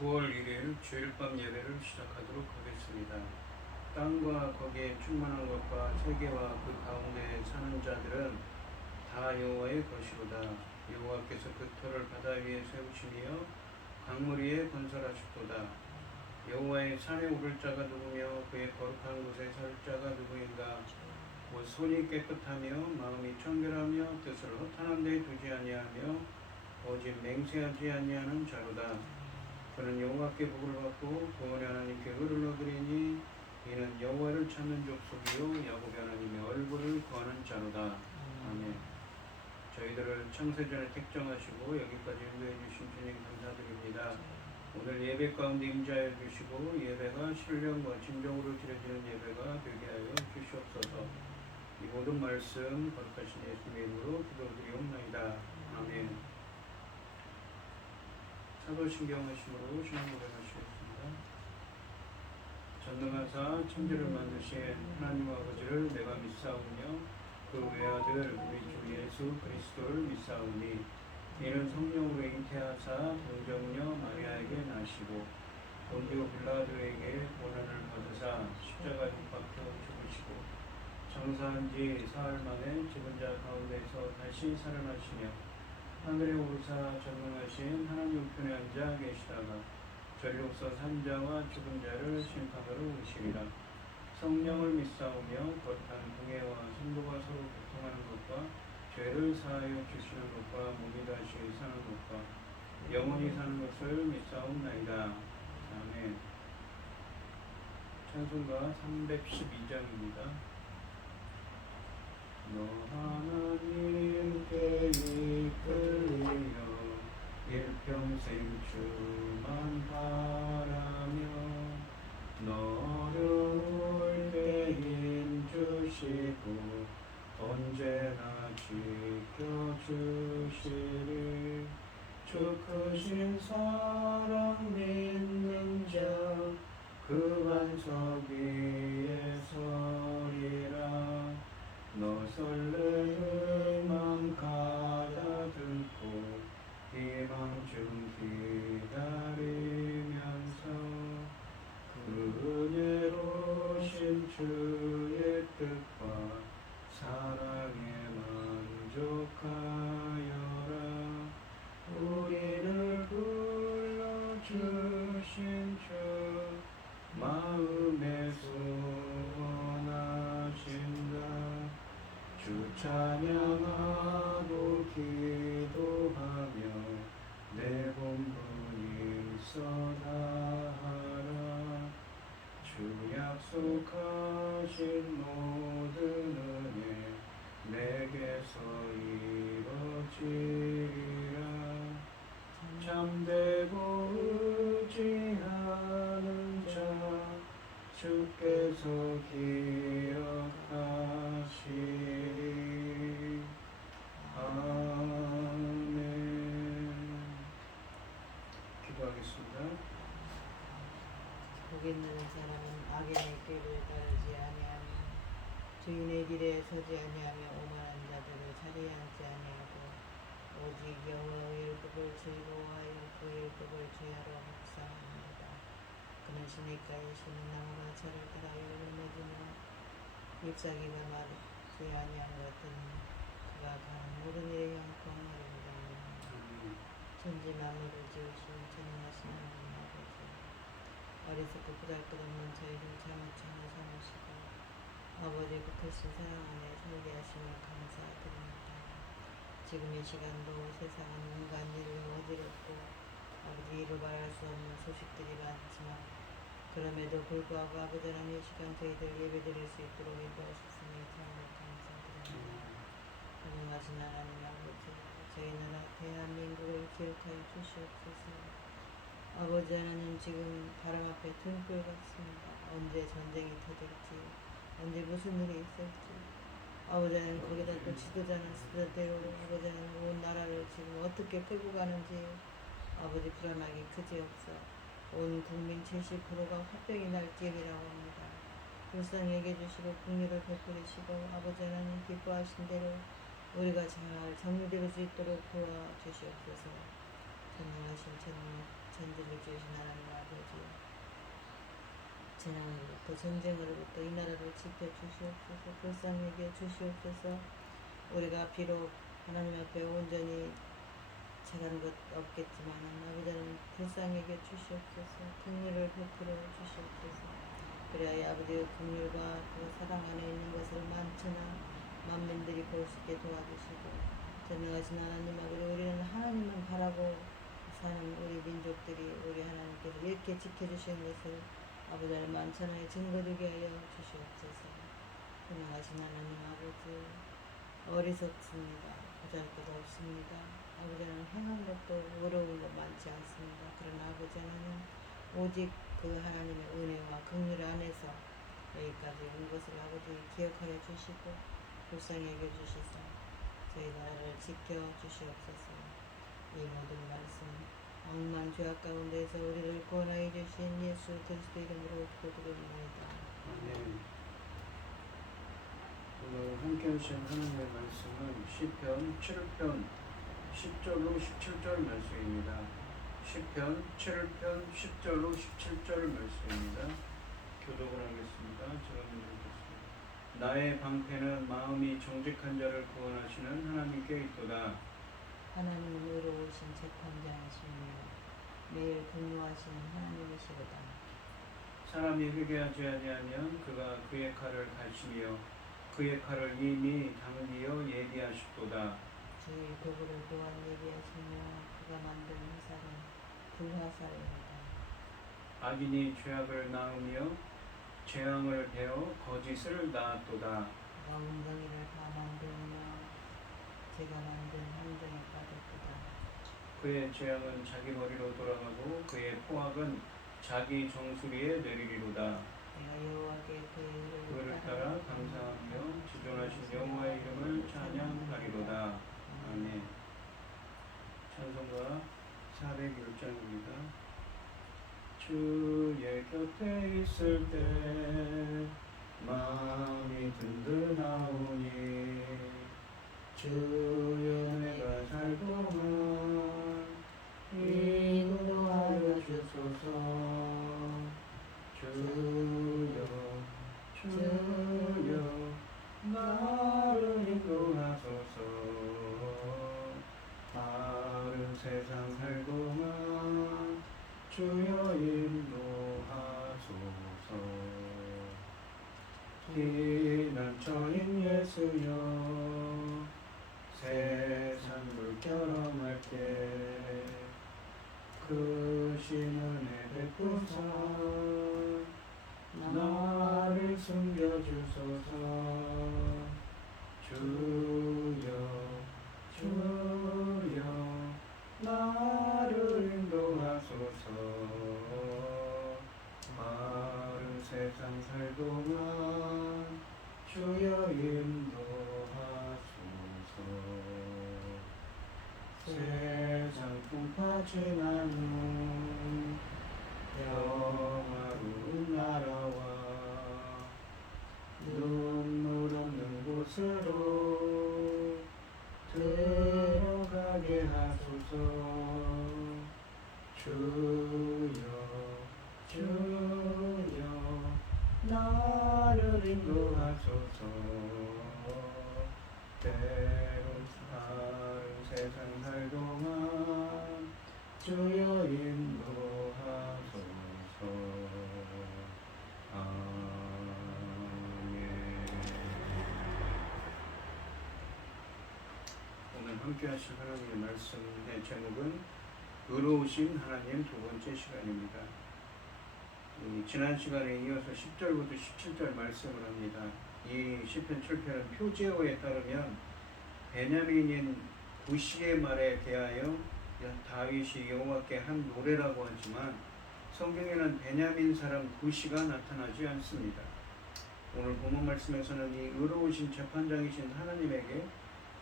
9월 1일 주일밤 예배를 시작하도록 하겠습니다. 땅과 거기에 충만한 것과 세계와 그 가운데 사는 자들은 다 여호와의 것이로다. 여호와께서 그 터를 바다 위에 세우시며 강물 위에 건설하셨도다. 여호와의 산에 오를 자가 누구며 그의 거룩한 곳에 설 자가 누구인가? 곧 손이 깨끗하며 마음이 청결하며 뜻을 허탄한 데 두지 아니하며 오직 맹세하지 아니하는 자로다. 그는 여호와께 복을 받고 구원의 하나님께 의를 얻으리니 이는 여호와를 찾는 족속이요 야곱의 하나님의 얼굴을 구하는 자로다. 아멘. 저희들을 창세전에 택정하시고 여기까지 인도해 주신 주님 감사드립니다. 오늘 예배 가운데 임재하여 주시고 예배가 신령과 진정으로 드려지는 예배가 되게 하여 주시옵소서. 이 모든 말씀 거룩하신 예수님의 이름으로 기도드리옵나이다. 아멘. 사도신경 하심으로 신앙 고백하시겠습니다. 전능하사 천지를 만드신 하나님 아버지를 내가 믿사오며 그 외아들 우리 주 예수 그리스도를 믿사오니 이는 성령으로 잉태하사 동정녀 마리아에게 나시고 본디오 빌라도에게 고난을 받으사 십자가에 못 박혀 죽으시고 장사한 지 사흘 만에 죽은 자 가운데서 다시 살아나시며 하늘에 오르사 전능하신 하나님 우편에 앉아 계시다가 전력서 산자와 죽은 자를 심판하러 오시리라. 성령을 믿사오며 거룩한 공예와 성도가 서로 교통하는 것과 죄를 사하여 주시는 것과 몸이 다시 사는 것과 영원히 사는 것을 믿사옵나이다. 아멘. 찬송가 312장입니다. 너 하나님께 이끌리며 일평생 주만 바라며 너를 때 힘주시고 언제나 지켜주시리. 주 크신 사랑 믿는 자 그 반석 위에 서리라. 너 설레는 맘 가다듬고 희망 중 기다리면서 그 은혜로우신 주의 뜻과 사랑에 만족하여라. 우리를 불러주신 주 마음에 소원하신다. 주 찬양하고 기도하며 내 본분이 써다하라. 주 약속하신 모든 은혜 내게서 이루어지리라. 참되고 의지하는 자 주께서 기억하시리. 아멘. 기도하겠습니다. 복 있는 사람은 악인의 길을 따르지 아니하며 주인의 길에 서지 아니하며 오만한 자들을 자리에 앉지 아니하고 오직 여호와의 율법을 즐거워하여 그 율법을 주야로 묵상합니다. 그는 시냇가에 심은 나무가 철을 따라 열매 맺으며 잎사귀가 마르지 아니함 같으니 그가 가는 모든 일에 형통하리이다. 천지 만물을 지으신 전능하신 하나님 아버지, 어리석고 보잘것없는 저희를 잘못하여 삼으시고 아버지 그 크신 사랑 안에 살게 하심을 감사드립니다. 지금 이 시간도 세상은 온갖 일로 어지럽고 아버지 이루 말할 수 없는 소식들이 많지만 그럼에도 불구하고 아버지 하나님 이 시간 저희들 예배드릴 수 있도록 인도하셨으니 참으로 감사드립니다. 전능하신 하나님 아버지, 저희 나라 대한민국을 기억하여 주시옵소서. 아버지 하나님 지금 바람 앞에 등불 같습니다. 언제 전쟁이 터질지, 언제 무슨 일이 있을지 아버지 하나님 거기다 또 지도자는 지도대로 아버지 하나님 온 나라를 지금 어떻게 끌고 가는지 아버지 불안하기 그지없어 온 국민 70%가 화병이 날지이라고 합니다. 불쌍히 여겨주시고 긍휼을 베풀으시고 아버지 하나님 기뻐하신 대로 우리가 잘 정리될 수 있도록 도와주시옵소서. 전능하신 천지를 지으신 하나님 아버지, 재난으로부터 전쟁으로부터 이 나라를 지켜주시옵소서. 불쌍히 여겨 주시옵소서. 우리가 비록 하나님 앞에 온전히 잘하는 것 없겠지만 아버지는 불쌍히 여겨 주시옵소서. 긍휼을 베풀어 주시옵소서. 그래야 아버지의 긍휼과 그 사랑 안에 있는 것을 만천하 만민들이 볼 수 있게 도와주시고, 전능하신 하나님 아버지, 우리는 하나님만 바라고 사는 우리 민족들이 우리 하나님께서 이렇게 지켜주시는 것을 아버지는 만천하에 증거되게 하여 주시옵소서. 전능하신 하나님 아버지, 어리석습니다. 보잘것도 없습니다. 아버지는 행한 것도 어려운 것 많지 않습니다. 그러나 아버지 하나님, 오직 그 하나님의 은혜와 긍휼 안에서 여기까지 온 것을 아버지 기억하여 주시고 불쌍히 여겨주시사 저희 나라를 지켜주시옵소서. 이 모든 말씀 억만 죄악 가운데서 우리를 구원하여 주신 예수 그리스도 이름으로 기도드립니다. 아멘. 오늘 함께 하신 하나님의 말씀은 시편 7편 10절로 17절 말씀입니다. 시편 7편 10절로 17절 말씀입니다. 교독을 하겠습니다. 제가 먼저 읽겠습니다. 나의 방패는 마음이 정직한 자를 구원하시는 하나님께 있도다. 하나님은 의로우신 재판장이시며 매일 근무하시는 하나님이시로다. 사람이 회개하지 아니하면 그가 그의 칼을 가시며 그의 칼을 이미 당기어 예비하셨도다. 주의 도구를 보완 예비하시며 그가 만든 화살은 불화살입니다. 악인이 죄악을 낳으며 재앙을 베어 거짓을 낳았도다. 그가 웅덩이를 다 만들며 제가 만든 함정에 빠졌도다. 그의 재앙은 자기 머리로 돌아가고 그의 포악은 자기 정수리에 내리리로다. 내가 여호와께 그의 그를 따라 감사하며 지존하신 여호와의 이름을 찬양하리로다. 아멘. 찬송가 401장입니다. 주의 곁에 있을 때 마음이 든든하오니 주여 내가 살고만 인도하여 주소서. 주여 주여 나를 인도하소서. 바른 세상 살고만 주여 인도하소서. 피난처인 예수여 세상 물결함할 때 크신 은혜 베푸사 나를 숨겨주소서. 주여 주여 나를 인도하소서. 바른 세상 살고만 주여 인도하소서. 세상 풍파 지나는 평화로운 나라와 눈물 없는 곳으로 들어가게 하소서. 주여 주여 나를 인도하소서. 때론 다른 세상 살동안 주여 인도하소서. 오늘 함께 하실 하나님의 말씀의 제목은 의로우신 하나님 두 번째 시간입니다. 지난 시간에 이어서 10절부터 17절 말씀을 합니다. 이 시편 7편은 표제어에 따르면 베냐민인 구시의 말에 대하여 다윗이 여호와께 한 노래라고 하지만 성경에는 베냐민 사람 구시가 나타나지 않습니다. 오늘 본문 말씀에서는 이 의로우신 재판장이신 하나님에게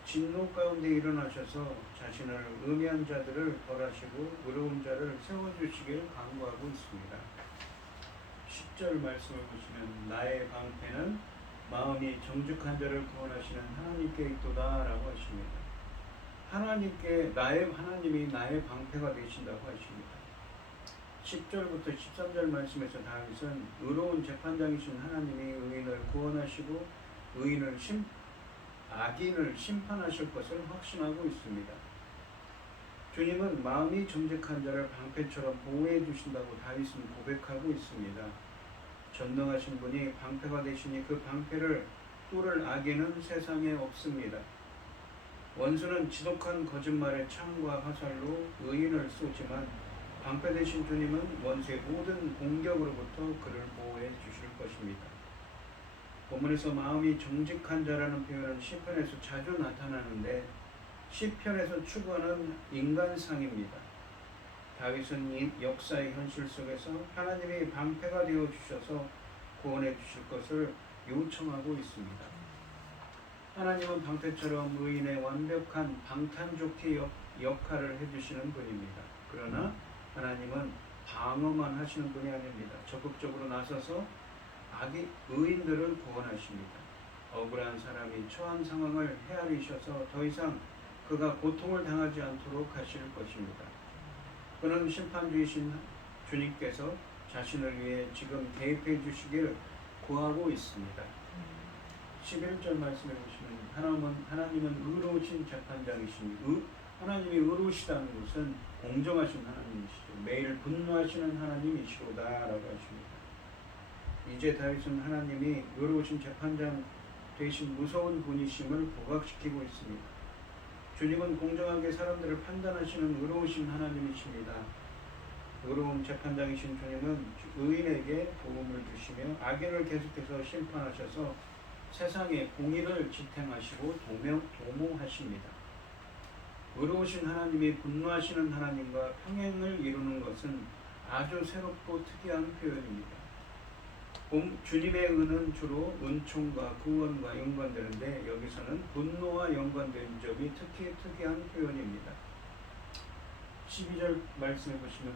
진노 가운데 일어나셔서 자신을 음해한 자들을 벌하시고 의로운 자를 세워주시길 간구하고 있습니다. 10절 말씀을 보시면 나의 방패는 마음이 정직한 자를 구원하시는 하나님께 있도다 라고 하십니다. 하나님이 나의 방패가 되신다고 하십니다. 10절부터 13절 말씀에서 다윗은 의로운 재판장이신 하나님이 의인을 구원하시고 악인을 심판하실 것을 확신하고 있습니다. 주님은 마음이 정직한 자를 방패처럼 보호해 주신다고 다윗은 고백하고 있습니다. 전능하신 분이 방패가 되시니 그 방패를 뚫을 악인은 세상에 없습니다. 원수는 지독한 거짓말의 창과 화살로 의인을 쏘지만 방패 되신 주님은 원수의 모든 공격으로부터 그를 보호해 주실 것입니다. 본문에서 마음이 정직한 자라는 표현은 시편에서 자주 나타나는데 시편에서 추구하는 인간상입니다. 다윗은 이 역사의 현실 속에서 하나님이 방패가 되어 주셔서 구원해 주실 것을 요청하고 있습니다. 하나님은 방패처럼 의인의 완벽한 방탄조끼 역할을 해주시는 분입니다. 그러나 하나님은 방어만 하시는 분이 아닙니다. 적극적으로 나서서 의인들을 구원하십니다. 억울한 사람이 처한 상황을 헤아리셔서 더 이상 그가 고통을 당하지 않도록 하실 것입니다. 그는 심판주이신 주님께서 자신을 위해 지금 개입해 주시기를 구하고 있습니다. 11절 말씀해 보시면 하나님은 의로우신 재판장이시니 하나님이 의로우시다는 것은 공정하신 하나님이시죠. 매일 분노하시는 하나님이시로다라고 하십니다. 이제 다윗은 하나님이 의로우신 재판장 되신 무서운 분이심을 부각시키고 있습니다. 주님은 공정하게 사람들을 판단하시는 의로우신 하나님이십니다. 의로운 재판장이신 주님은 의인에게 도움을 주시며 악인을 계속해서 심판하셔서 세상에 공의를 지탱하시고 도모하십니다. 의로우신 하나님이 분노하시는 하나님과 평행을 이루는 것은 아주 새롭고 특이한 표현입니다. 주님의 은은 주로 은총과 구원과 연관되는데 여기서는 분노와 연관된 점이 특히 특이한 표현입니다. 12절 말씀해 보시면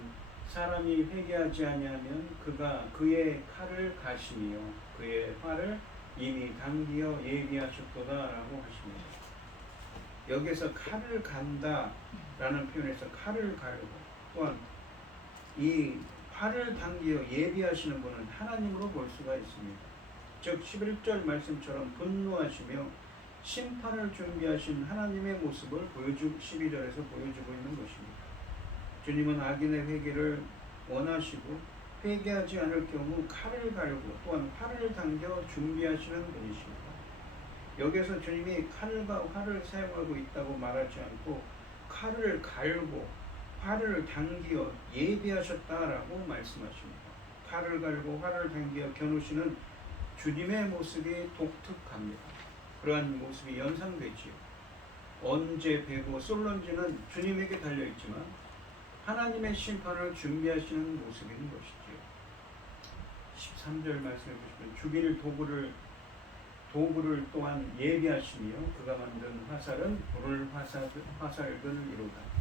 사람이 회개하지 아니하면 그가 그의 칼을 가시며 그의 활을 이미 당기어 예비하셨도다라고 하십니다. 여기서 칼을 간다라는 표현에서 칼을 갈고 또한 이 활을 당기어 예비하시는 분은 하나님으로 볼 수가 있습니다. 즉 11절 말씀처럼 분노하시며 심판을 준비하신 하나님의 모습을 12절에서 보여주고 있는 것입니다. 주님은 악인의 회개를 원하시고 회개하지 않을 경우 칼을 갈고 또한 활을 당겨 준비하시는 분이십니다. 여기서 주님이 칼과 활을 사용하고 있다고 말하지 않고 칼을 갈고 활을 당기어 예비하셨다라고 말씀하십니다. 칼을 갈고 활을 당기어 겨누시는 주님의 모습이 독특합니다. 그러한 모습이 연상되지요. 언제 베고 쏠런지는 주님에게 달려있지만 하나님의 심판을 준비하시는 모습인 것이지요. 13절 말씀해 보시면 죽일 도구를 또한 예비하시며 그가 만든 화살은 불을 화살들이로다.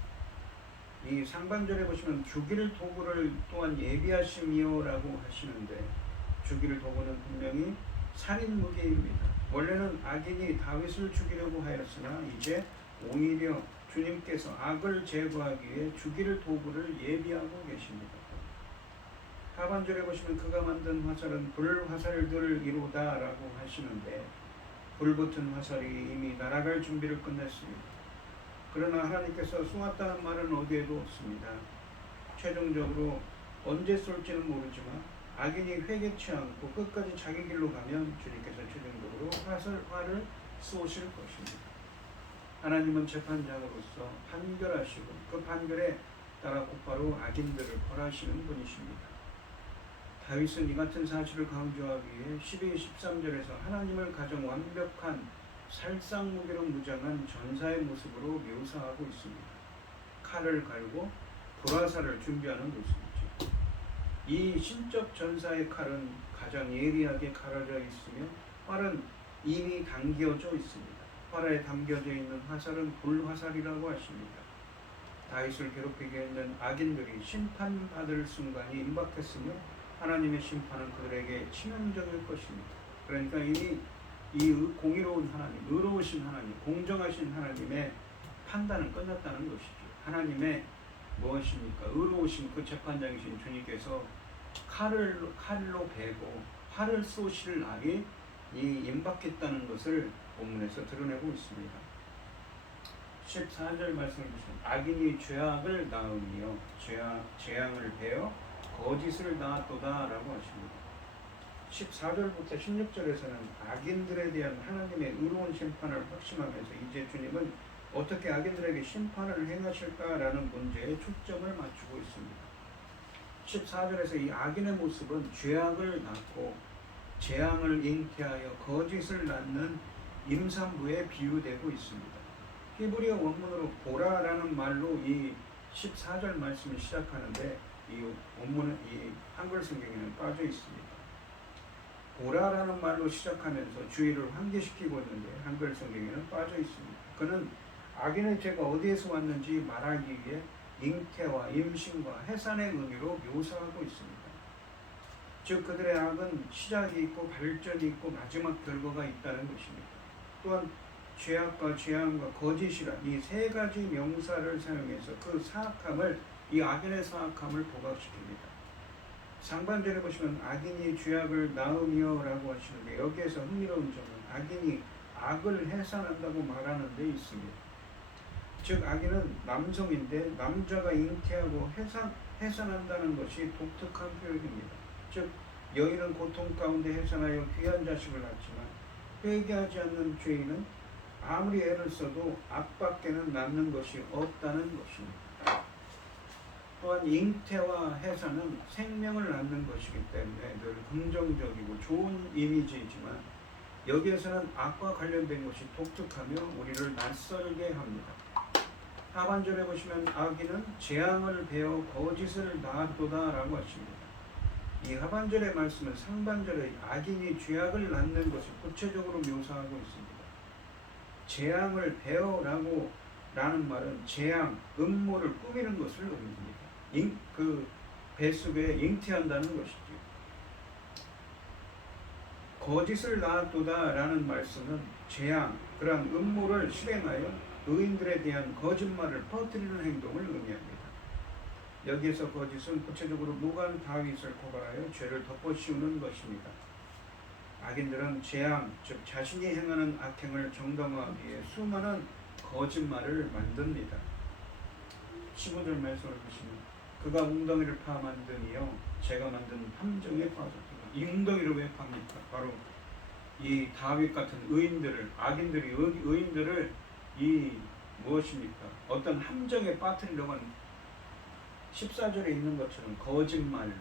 이 상반절에 보시면 죽일 도구를 또한 예비하시며라고 하시는데 죽일 도구는 분명히 살인 무기입니다. 원래는 악인이 다윗을 죽이려고 하였으나 이제 오히려 주님께서 악을 제거하기 위해 죽일 도구를 예비하고 계십니다. 하반절에 보시면 그가 만든 화살은 불화살들이로다라고 하시는데 불붙은 화살이 이미 날아갈 준비를 끝냈습니다. 그러나 하나님께서 쏘았다는 말은 어디에도 없습니다. 최종적으로 언제 쏠지는 모르지만 악인이 회개치 않고 끝까지 자기 길로 가면 주님께서 최종적으로 활을 쏘실 것입니다. 하나님은 재판장으로서 판결하시고 그 판결에 따라 곧바로 악인들을 벌하시는 분이십니다. 다윗은 이 같은 사실을 강조하기 위해 12, 13절에서 하나님을 가장 완벽한 살상무기로 무장한 전사의 모습으로 묘사하고 있습니다. 칼을 갈고 불화살을 준비하는 모습이죠. 이 신적 전사의 칼은 가장 예리하게 갈아져 있으며 활은 이미 당겨져 있습니다. 활에 담겨져 있는 화살은 불화살이라고 하십니다. 다윗을 괴롭히게 했는 악인들이 심판받을 순간이 임박했으며 하나님의 심판은 그들에게 치명적일 것입니다. 그러니까 이미 이 공의로운 하나님, 의로우신 하나님, 공정하신 하나님의 판단은 끝났다는 것이죠. 하나님의 무엇입니까? 의로우신 그 재판장이신 주님께서 칼로 베고 활을 쏘실 날이 임박했다는 것을 본문에서 드러내고 있습니다. 14절 말씀해 주시면 악인이 죄악을 낳으며 재앙을 베어 거짓을 낳았도다 라고 하십니다. 14절부터 16절에서는 악인들에 대한 하나님의 의로운 심판을 확신하면서 이제 주님은 어떻게 악인들에게 심판을 행하실까라는 문제에 초점을 맞추고 있습니다. 14절에서 이 악인의 모습은 죄악을 낳고 재앙을 잉태하여 거짓을 낳는 임산부에 비유되고 있습니다. 히브리어 원문으로 보라라는 말로 이 14절 말씀을 시작하는데 이 원문은 이 한글 성경에는 빠져 있습니다. 보라라는 말로 시작하면서 주의를 환기시키고 있는데 한글 성경에는 빠져 있습니다. 그는 악인의 죄가 어디에서 왔는지 말하기 위해 잉태와 임신과 해산의 의미로 묘사하고 있습니다. 즉 그들의 악은 시작이 있고 발전이 있고 마지막 결과가 있다는 것입니다. 또한 죄악과 재앙과 거짓이란 이 세 가지 명사를 사용해서 그 사악함을 이 악인의 사악함을 부각시킵니다. 상반절에 보시면 악인이 죄악을 낳으며 라고 하시는데 여기에서 흥미로운 점은 악인이 악을 해산한다고 말하는 데 있습니다. 즉 악인은 남성인데 남자가 잉태하고 해산한다는 것이 독특한 표현입니다. 즉 여인은 고통 가운데 해산하여 귀한 자식을 낳지만 회개하지 않는 죄인은 아무리 애를 써도 악밖에는 낳는 것이 없다는 것입니다. 또한 잉태와 해산은 생명을 낳는 것이기 때문에 늘 긍정적이고 좋은 이미지이지만 여기에서는 악과 관련된 것이 독특하며 우리를 낯설게 합니다. 하반절에 보시면 악인은 재앙을 베어 거짓을 낳았도다 라고 하십니다. 이 하반절의 말씀은 상반절의 악인이 죄악을 낳는 것을 구체적으로 묘사하고 있습니다. 재앙을 베어 라는 말은 재앙, 음모를 꾸미는 것을 의미합니다. 그 뱃속에 잉태한다는 것이죠. 거짓을 낳았도다 라는 말씀은 재앙, 그러한 음모를 실행하여 의인들에 대한 거짓말을 퍼뜨리는 행동을 의미합니다. 여기에서 거짓은 구체적으로 무관 다윗을 고발하여 죄를 덮어씌우는 것입니다. 악인들은 재앙, 즉 자신이 행하는 악행을 정당화하기 위해 수많은 거짓말을 만듭니다. 15절 말씀을 보시면 그가 웅덩이를 파 만드니요 제가 만든 함정에 빠졌더라. 이 웅덩이를 왜 팝니까? 바로 이 다윗 같은 악인들이 의인들을 이 무엇입니까? 어떤 함정에 빠뜨리려고 하는 14절에 있는 것처럼 거짓말로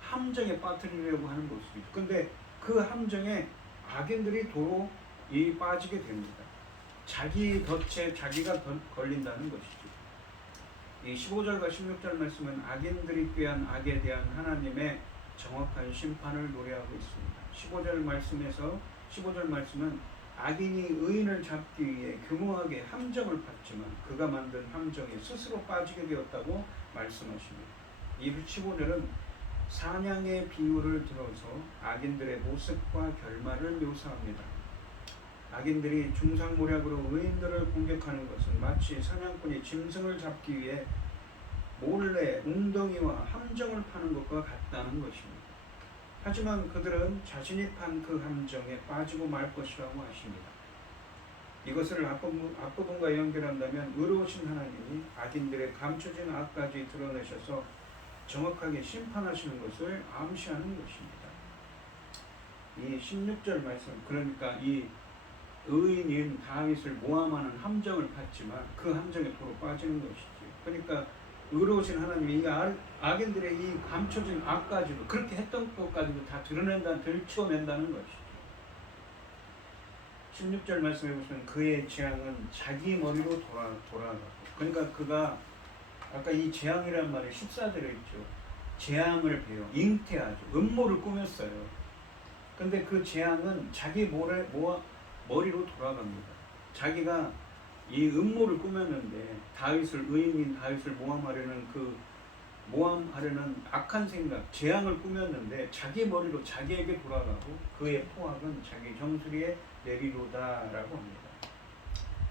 함정에 빠뜨리려고 하는 모습이죠. 근데 그 함정에 악인들이 도로 빠지게 됩니다. 자기 덫에 자기가 걸린다는 것이죠. 이 15절과 16절 말씀은 악인들이 꾀한 악에 대한 하나님의 정확한 심판을 노래하고 있습니다. 15절 말씀은 악인이 의인을 잡기 위해 교묘하게 함정을 팠지만 그가 만든 함정에 스스로 빠지게 되었다고 말씀하십니다. 이 15절은 사냥의 비유를 들어서 악인들의 모습과 결말을 묘사합니다. 악인들이 중상모략으로 의인들을 공격하는 것은 마치 사냥꾼이 짐승을 잡기 위해 몰래 웅덩이와 함정을 파는 것과 같다는 것입니다. 하지만 그들은 자신이 판 그 함정에 빠지고 말 것이라고 하십니다. 이것을 앞부분과 연결한다면 의로우신 하나님이 악인들의 감춰진 악까지 드러내셔서 정확하게 심판하시는 것을 암시하는 것입니다. 이 16절 말씀, 그러니까 이 의인인 다윗을 모함하는 함정을 팠지만 그 함정에 도로 빠지는 것이죠. 그러니까 의로우신 하나님이 이 악인들의 이 감춰진 악까지도 그렇게 했던 것까지도 다 들춰낸다는 것이죠. 16절 말씀해 보시면 그의 재앙은 자기 머리로 돌아가고, 그러니까 그가 아까 이 재앙이라는 말이 14절에 있죠. 재앙을 베어 잉태하죠. 음모를 꾸몄어요. 근데 그 재앙은 자기 머리로 돌아갑니다. 자기가 이 음모를 꾸몄는데 의인인 다윗을 모함하려는 악한 생각, 재앙을 꾸몄는데 자기 머리로 자기에게 돌아가고 그의 포악은 자기 정수리에 내리로다라고 합니다.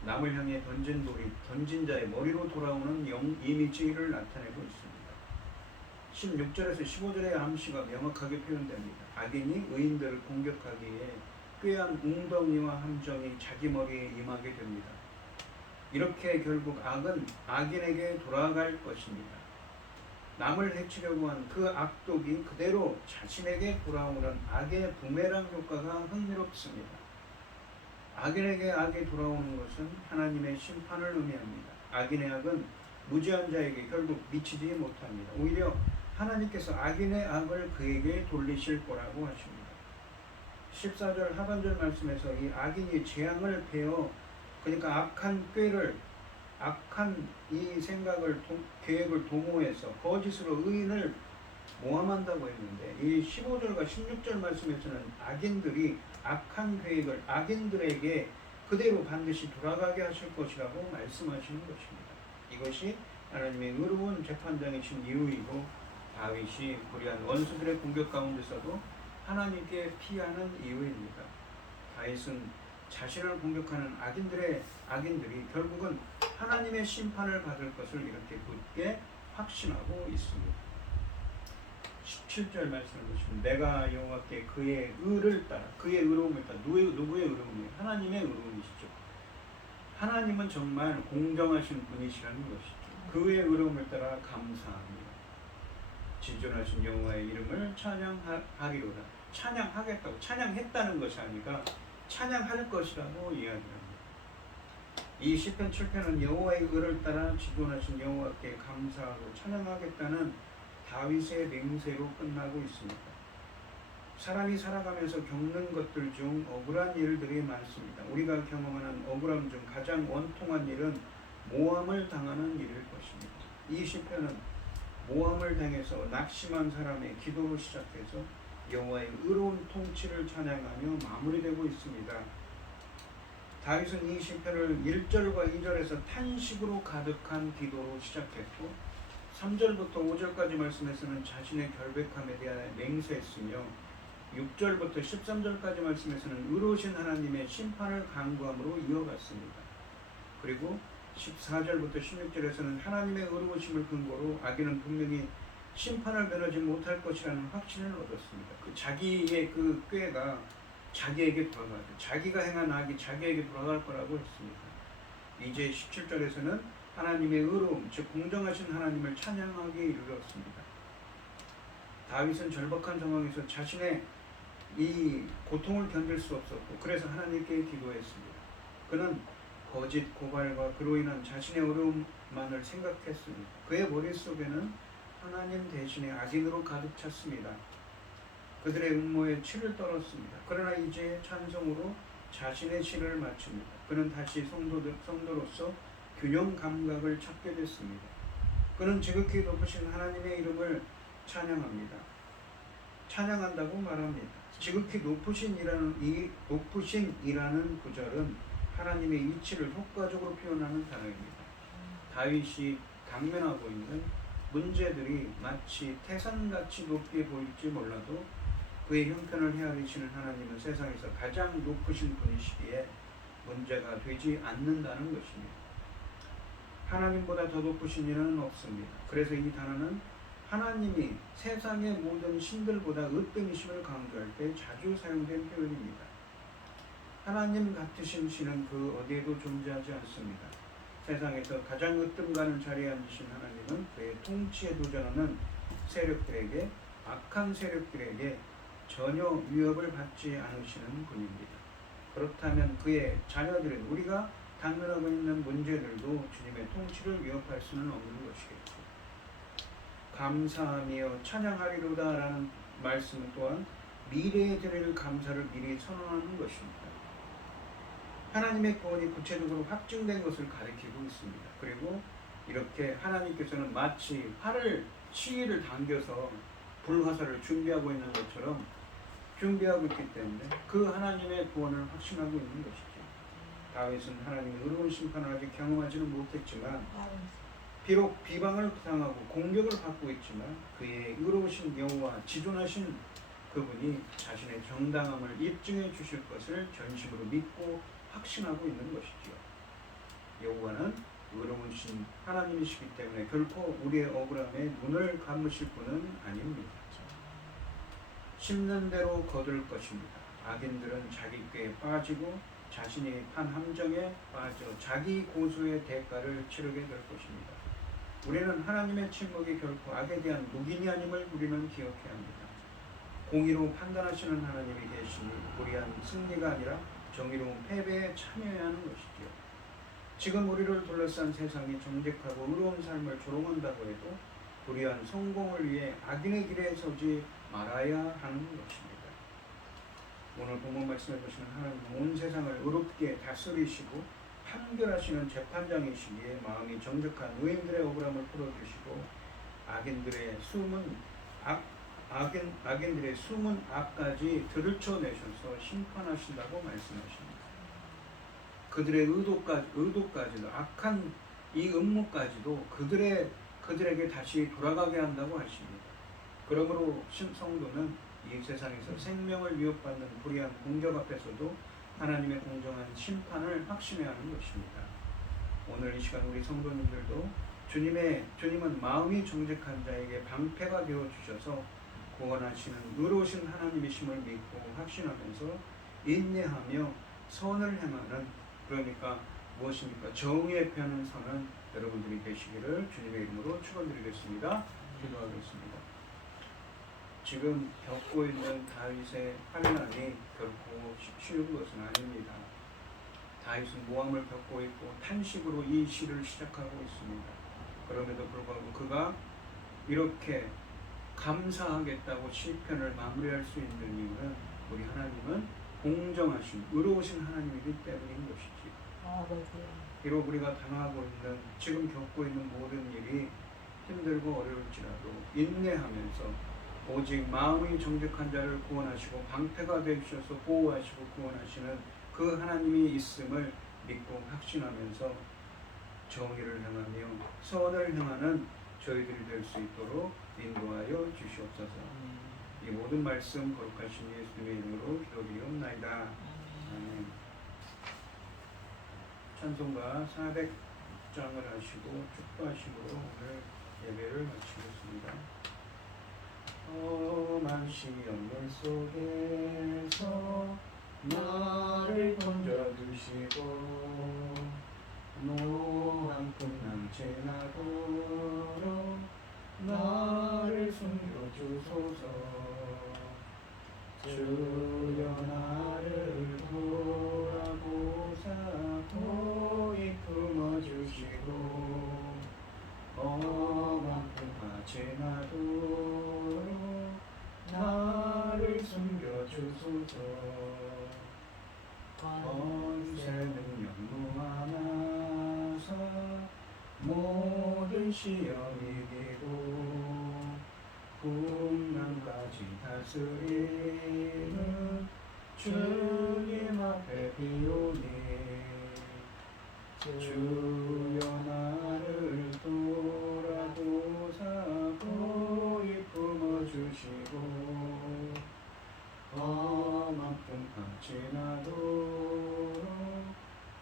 남을 향해 던진 돌이 던진 자의 머리로 돌아오는 이미지를 나타내고 있습니다. 16절에서 15절의 암시가 명확하게 표현됩니다. 악인이 의인들을 공격하기에 꾀한 웅덩이와 함정이 자기 머리에 임하게 됩니다. 이렇게 결국 악은 악인에게 돌아갈 것입니다. 남을 해치려고 한 그 악독이 그대로 자신에게 돌아오는 악의 부메랑 효과가 흥미롭습니다. 악인에게 악이 돌아오는 것은 하나님의 심판을 의미합니다. 악인의 악은 무지한 자에게 결국 미치지 못합니다. 오히려 하나님께서 악인의 악을 그에게 돌리실 거라고 하십니다. 14절 하반절 말씀에서 이 악인이 재앙을 베어, 그러니까 악한 꾀를, 악한 이 생각을, 계획을 도모해서 거짓으로 의인을 모함한다고 했는데, 이 15절과 16절 말씀에서는 악인들이 악한 계획을 악인들에게 그대로 반드시 돌아가게 하실 것이라고 말씀하시는 것입니다. 이것이 하나님의 의로운 재판장이신 이유이고, 다윗이 불의한 원수들의 공격 가운데서도 하나님께 피하는 이유입니다. 다윗은 자신을 공격하는 악인들이 결국은 하나님의 심판을 받을 것을 이렇게 굳게 확신하고 있습니다. 17절 말씀을 보시면 내가 여호와께 그의 의를 따라, 그의 의로움을 따라, 누구의 의로움이에요? 하나님의 의로움이시죠. 하나님은 정말 공정하신 분이시라는 것이죠. 그의 의로움을 따라 감사합니다. 지존하신 여호와의 이름을 찬양하리로다. 찬양하겠다고, 찬양했다는 것이 아니라 찬양할 것이라고 이야기합니다. 이 시편 7편은 여호와의 의를 따라 지존하신 여호와께 감사하고 찬양하겠다는 다윗의 맹세로 끝나고 있습니다. 사람이 살아가면서 겪는 것들 중 억울한 일들이 많습니다. 우리가 경험하는 억울함 중 가장 원통한 일은 모함을 당하는 일일 것입니다. 이 시편은 모함을 당해서 낙심한 사람의 기도로 시작해서 여호와의 의로운 통치를 찬양하며 마무리되고 있습니다. 다윗은 이 시편을 1절과 2절에서 탄식으로 가득한 기도로 시작했고 3절부터 5절까지 말씀에서는 자신의 결백함에 대하여 맹세했으며 6절부터 13절까지 말씀에서는 의로우신 하나님의 심판을 간구함으로 이어갔습니다. 그리고 14절부터 16절에서는 하나님의 의로우심을 근거로 악인은 분명히 심판을 면하지 못할 것이라는 확신을 얻었습니다. 그 자기의 그 꾀가 자기에게 돌아가죠. 자기가 행한 악이 자기에게 돌아갈 거라고 했습니다. 이제 17절에서는 하나님의 의로움, 즉 공정하신 하나님을 찬양하기에 이르렀습니다. 다윗은 절박한 상황에서 자신의 이 고통을 견딜 수 없었고 그래서 하나님께 기도했습니다. 그는 거짓 고발과 그로 인한 자신의 어려움만을 생각했습니다. 그의 머릿속에는 하나님 대신에 악인으로 가득 찼습니다. 그들의 음모에 치를 떨었습니다. 그러나 이제 찬송으로 자신의 시를 마칩니다. 그는 다시 성도로서 균형 감각을 찾게 됐습니다. 그는 지극히 높으신 하나님의 이름을 찬양합니다. 찬양한다고 말합니다. 지극히 높으신이라는 구절은 하나님의 위치를 효과적으로 표현하는 단어입니다. 다윗이 당면하고 있는 문제들이 마치 태산같이 높게 보일지 몰라도 그의 형편을 헤아리시는 하나님은 세상에서 가장 높으신 분이시기에 문제가 되지 않는다는 것입니다. 하나님보다 더 높으신 이는 없습니다. 그래서 이 단어는 하나님이 세상의 모든 신들보다 으뜸이심을 강조할 때 자주 사용된 표현입니다. 하나님 같으신 신은 그 어디에도 존재하지 않습니다. 세상에서 가장 으뜸 가는 자리에 앉으신 하나님은 그의 통치에 도전하는 세력들에게, 악한 세력들에게 전혀 위협을 받지 않으시는 분입니다. 그렇다면 그의 자녀들은, 우리가 당면하고 있는 문제들도 주님의 통치를 위협할 수는 없는 것이겠죠. 감사하며 찬양하리로다 라는 말씀 또한 미래에 드릴 감사를 미리 선언하는 것입니다. 하나님의 구원이 구체적으로 확증된 것을 가리키고 있습니다. 그리고 이렇게 하나님께서는 마치 시위를 당겨서 불화살을 준비하고 있는 것처럼 준비하고 있기 때문에 그 하나님의 구원을 확신하고 있는 것이죠. 다윗은 하나님의 의로운 심판을 아직 경험하지는 못했지만 비록 비방을 당하고 공격을 받고 있지만 그의 의로우신 여호와 지존하신 그분이 자신의 정당함을 입증해 주실 것을 전심으로 믿고 확신하고 있는 것이지요. 여호와는 의로우신 하나님이시기 때문에 결코 우리의 억울함에 눈을 감으실 분은 아닙니다. 심는 대로 거둘 것입니다. 악인들은 자기 꾀에 빠지고 자신이 판 함정에 빠져 자기 고소의 대가를 치르게 될 것입니다. 우리는 하나님의 침묵이 결코 악에 대한 묵인이 아님을 우리는 기억해야 합니다. 공의로 판단하시는 하나님이 계시니 불의한 승리가 아니라 정의로운 패배에 참여해야 하는 것이지요. 지금 우리를 둘러싼 세상이 정직하고 의로운 삶을 조롱한다고 해도 불의한 성공을 위해 악인의 길에 서지 말아야 하는 것입니다. 오늘 본문 말씀해 보시는 하나님은 온 세상을 의롭게 다스리시고 판결하시는 재판장이시기에 마음이 정직한 의인들의 억울함을 풀어주시고 악인들의 숨은 악까지 들춰내셔서 심판하신다고 말씀하십니다. 그들의 의도까지도 악한 이 음모까지도 그들에게 다시 돌아가게 한다고 하십니다. 그러므로 성도는 이 세상에서 생명을 위협받는 불의한 공격 앞에서도 하나님의 공정한 심판을 확신해야 하는 것입니다. 오늘 이 시간 우리 성도님들도 주님은 마음이 정직한 자에게 방패가 되어 주셔서 구원하시는 의로우신 하나님이심을 믿고 확신하면서 인내하며 선을 행하는, 그러니까 무엇입니까? 정의에 펴는 선은 여러분들이 되시기를 주님의 이름으로 축원드리겠습니다. 기도하겠습니다. 지금 겪고 있는 다윗의 환난이 결코 쉬운 것은 아닙니다. 다윗은 모함을 겪고 있고 탄식으로 이 시를 시작하고 있습니다. 그럼에도 불구하고 그가 이렇게 감사하겠다고 시편을 마무리할 수 있는 이유는 우리 하나님은 공정하신 의로우신 하나님이기 때문인 것이지. 비록 우리가 당하고 있는 지금 겪고 있는 모든 일이 힘들고 어려울지라도 인내하면서 오직 마음이 정직한 자를 구원하시고 방패가 되주셔서 보호하시고 구원하시는 그 하나님이 있음을 믿고 확신하면서 정의를 행하며 선을 행하는 저희들이 될 수 있도록 인도하여 주시옵소서. 이 모든 말씀 거룩하신 예수님의 이름으로 기도드리옵나이다. 아멘. 찬송가 400장을 하시고 축도하심으로 오늘 예배를 마치겠습니다. 험한 시험문 속에서 나를 건져주시고 노한 풍랑 지나도록 나를 숨겨주소서. 주여 나를 돌아보사 고이 품어주시고 험한 풍파 지나도록 나를 숨겨주소서. 권세 능력 무한하사 모든 시험 이기고 풍랑까지 다스리는 주님 앞에 비오니 주여 나를 돌아보사 고이 품어주시고 험한 풍파 지나도록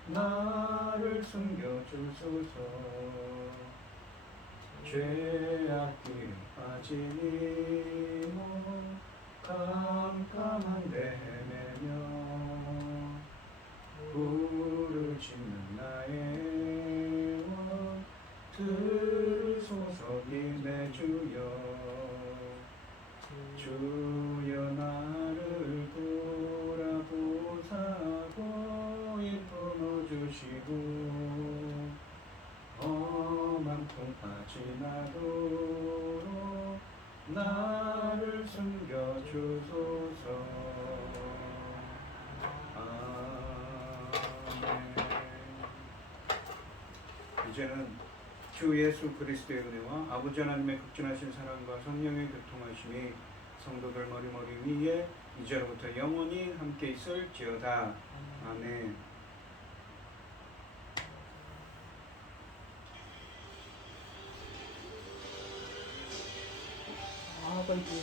나를 숨겨주소서. 죄악길에 빠지니 깜깜한데 헤매며 부르짖는 나의 원 들으소서. 내 주여 주여 나를 돌아보사 고이 품어주시고 험한 풍파 지나도록 나를 숨겨주소서. 아멘. 이제는 주 예수 그리스도의 은혜와 아버지 하나님의 극진하신 사랑과 성령의 교통하심이 성도들 머리머리 위에 이제로부터 영원히 함께 있을지어다. 아멘. 아버지